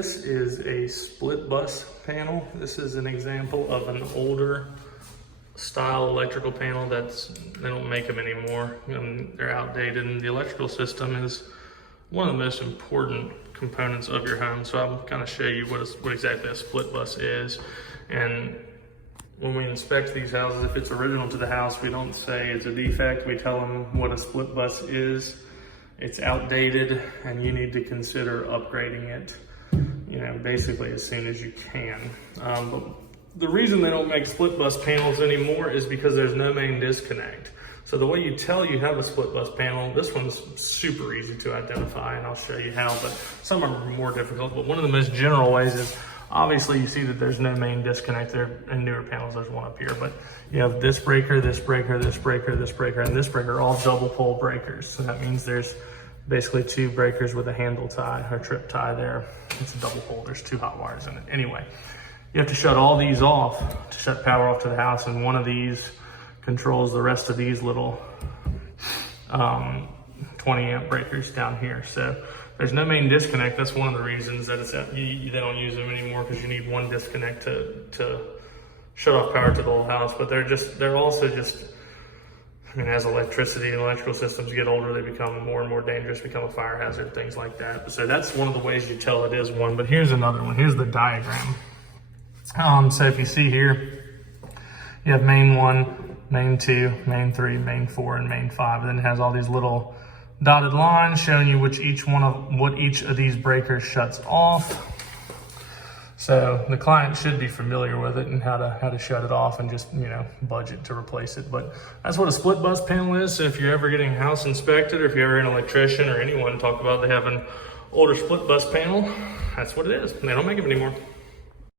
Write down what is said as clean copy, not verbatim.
This is a split bus panel. This is an example of an older style electrical panel they don't make them anymore. They're outdated, and the electrical system is one of the most important components of your home. So I'll kind of show you what exactly a split bus is. And when we inspect these houses, if it's original to the house, we don't say it's a defect. We tell them what a split bus is. It's outdated and you need to consider upgrading it, basically as soon as you can. But the reason they don't make split bus panels anymore is because there's no main disconnect. So the way you tell you have a split bus panel, this one's super easy to identify, and I'll show you how, but some are more difficult. But one of the most general ways is, obviously you see that there's no main disconnect there. In newer panels, there's one up here, but you have this breaker, this breaker, this breaker, this breaker, and this breaker, all double pole breakers. So that means there's basically two breakers with a handle tie or trip tie there. It's a double pole, there's two hot wires in it. Anyway, you have to shut all these off to shut power off to the house, and one of these controls the rest of these little 20 amp breakers down here. So there's no main disconnect. That's one of the reasons that they don't use them anymore, because you need one disconnect to shut off power to the whole house. But they're also just, as electricity and electrical systems get older, they become more and more dangerous, become a fire hazard, things like that. So that's one of the ways you tell it is one. But here's another one. Here's the diagram. So if you see here, you have main 1, main 2, main 3, main 4, and main 5. And then it has all these little dotted lines showing you what each of these breakers shuts off. So the client should be familiar with it and how to shut it off, and just budget to replace it. But that's what a split bus panel is. So if you're ever getting a house inspected, or if you're ever an electrician or anyone talk about they have an older split bus panel, that's what it is. They don't make them anymore.